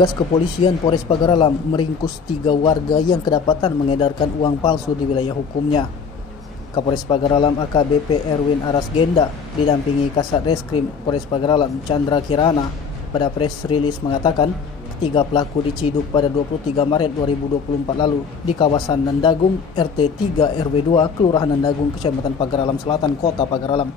Petugas kepolisian Polres Pagar Alam meringkus 3 warga yang kedapatan mengedarkan uang palsu di wilayah hukumnya. Kapolres Pagar Alam AKBP Erwin Arasgenda didampingi Kasat Reskrim Polres Pagar Alam Chandra Kirana pada press release mengatakan ketiga pelaku diciduk pada 23 Maret 2024 lalu di kawasan Nandagung RT 3 RW 2 Kelurahan Nandagung Kecamatan Pagar Alam Selatan Kota Pagar Alam.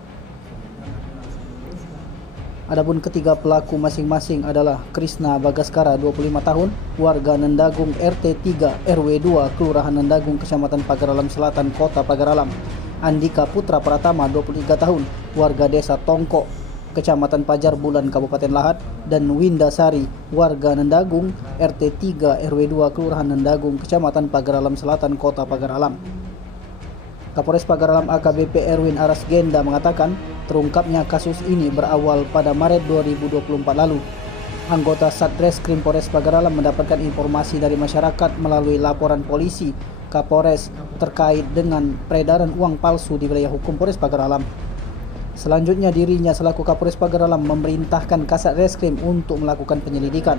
Adapun ketiga pelaku masing-masing adalah Krisna Bagaskara 25 tahun, warga Nandagung RT 3 RW 2 Kelurahan Nandagung Kecamatan Pagar Alam Selatan Kota Pagar Alam. Andika Putra Pratama 23 tahun, warga Desa Tongko Kecamatan Pajar Bulan Kabupaten Lahat, dan Winda Sari, warga Nandagung RT 3 RW 2 Kelurahan Nandagung Kecamatan Pagar Alam Selatan Kota Pagar Alam. Kapolres Pagar Alam AKBP Erwin Arasgenda mengatakan terungkapnya kasus ini berawal pada Maret 2024 lalu. Anggota Satreskrim Polres Pagar Alam mendapatkan informasi dari masyarakat melalui laporan polisi Kapolres terkait dengan peredaran uang palsu di wilayah hukum Polres Pagar Alam. Selanjutnya dirinya selaku Kapolres Pagar Alam memerintahkan Kasat Reskrim untuk melakukan penyelidikan,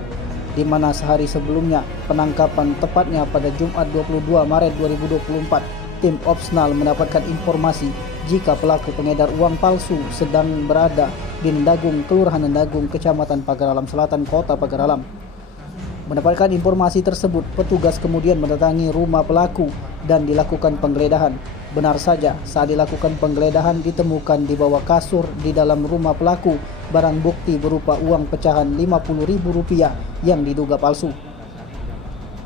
di mana sehari sebelumnya penangkapan tepatnya pada Jumat 22 Maret 2024 tim Opsnal mendapatkan informasi jika pelaku pengedar uang palsu sedang berada di Nandagung, Kelurahan Nandagung, Kecamatan Pagar Alam Selatan, Kota Pagar Alam. Mendapatkan informasi tersebut, petugas kemudian mendatangi rumah pelaku dan dilakukan penggeledahan. Benar saja, saat dilakukan penggeledahan ditemukan di bawah kasur di dalam rumah pelaku barang bukti berupa uang pecahan Rp50.000 yang diduga palsu.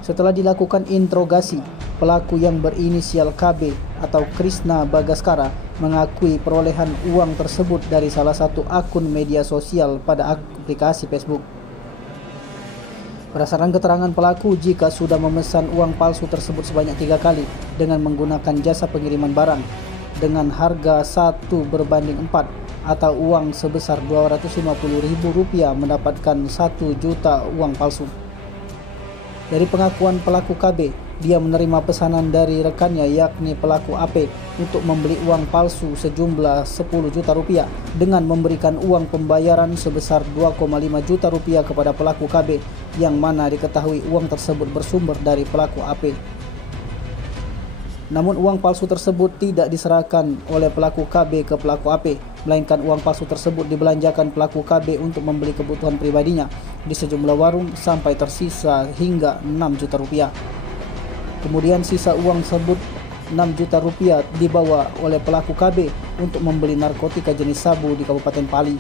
Setelah dilakukan interogasi, pelaku yang berinisial KB atau Krisna Bagaskara mengakui perolehan uang tersebut dari salah satu akun media sosial pada aplikasi Facebook. Berdasarkan keterangan pelaku, jika sudah memesan uang palsu tersebut sebanyak 3 kali dengan menggunakan jasa pengiriman barang dengan harga 1 berbanding 4 atau uang sebesar Rp250.000 mendapatkan 1 juta uang palsu. Dari pengakuan pelaku KB, dia menerima pesanan dari rekannya yakni pelaku AP untuk membeli uang palsu sejumlah 10 juta rupiah dengan memberikan uang pembayaran sebesar 2,5 juta rupiah kepada pelaku KB yang mana diketahui uang tersebut bersumber dari pelaku AP. Namun uang palsu tersebut tidak diserahkan oleh pelaku KB ke pelaku AP, melainkan uang palsu tersebut dibelanjakan pelaku KB untuk membeli kebutuhan pribadinya di sejumlah warung sampai tersisa hingga 6 juta rupiah. Kemudian sisa uang tersebut 6 juta rupiah dibawa oleh pelaku KB untuk membeli narkotika jenis sabu di Kabupaten Pali.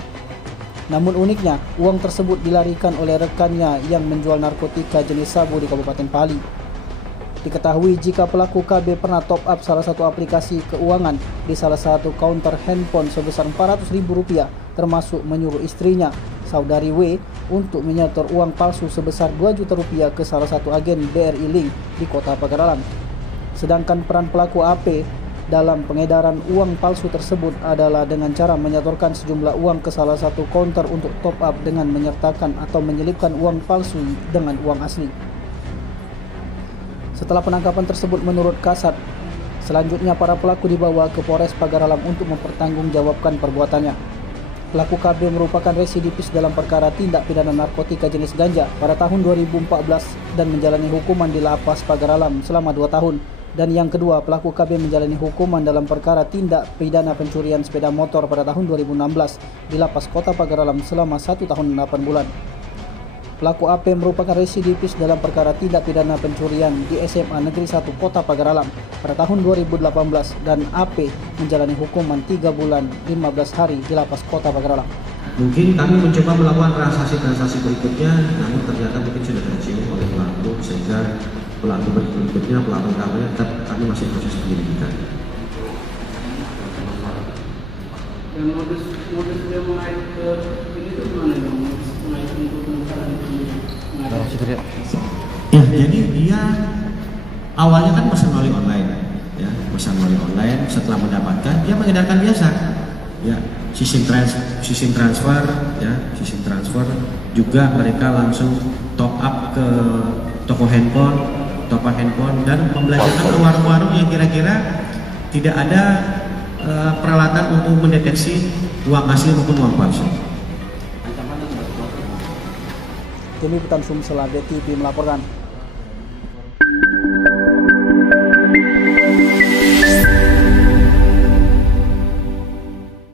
Namun uniknya, uang tersebut dilarikan oleh rekannya yang menjual narkotika jenis sabu di Kabupaten Pali. Diketahui jika pelaku KB pernah top up salah satu aplikasi keuangan di salah satu counter handphone sebesar Rp400.000, termasuk menyuruh istrinya, saudari W, untuk menyetor uang palsu sebesar 2 juta rupiah ke salah satu agen BRI Link di Kota Pagar Alam. Sedangkan peran pelaku AP dalam pengedaran uang palsu tersebut adalah dengan cara menyetorkan sejumlah uang ke salah satu counter untuk top up dengan menyertakan atau menyelipkan uang palsu dengan uang asli. Setelah penangkapan tersebut menurut Kasat, selanjutnya para pelaku dibawa ke Polres Pagar Alam untuk mempertanggungjawabkan perbuatannya. Pelaku KB merupakan residivis dalam perkara tindak pidana narkotika jenis ganja pada tahun 2014 dan menjalani hukuman di Lapas Pagar Alam selama 2 tahun. Dan yang kedua, pelaku KB menjalani hukuman dalam perkara tindak pidana pencurian sepeda motor pada tahun 2016 di Lapas Kota Pagar Alam selama 1 tahun 8 bulan. Pelaku AP merupakan residivis dalam perkara tindak pidana pencurian di SMA Negeri 1 Kota Pagar Alam pada tahun 2018 dan AP menjalani hukuman 3 bulan 15 hari di Lapas Kota Pagar Alam. Mungkin kami mencoba melakukan transaksi-transaksi berikutnya, namun ternyata mungkin sudah tercium oleh pelaku sehingga pelaku berikutnya, pelaku utamanya tetap kami masih proses penyelidikan. Dan modus dia menaik ke ini tuh gimana ya? Menaik untuk penukaran Ya, jadi dia awalnya kan pesan melalui online, ya, pesan melalui online. Setelah mendapatkan, dia mengedarkan biasa, ya, sistem transfer, ya, sistem transfer. Juga mereka langsung top up ke toko handphone, dan membelanjakan ke warung-warung yang kira-kira tidak ada peralatan untuk mendeteksi uang asli maupun uang palsu. Tim Liputan Sumsel AD TV melaporkan.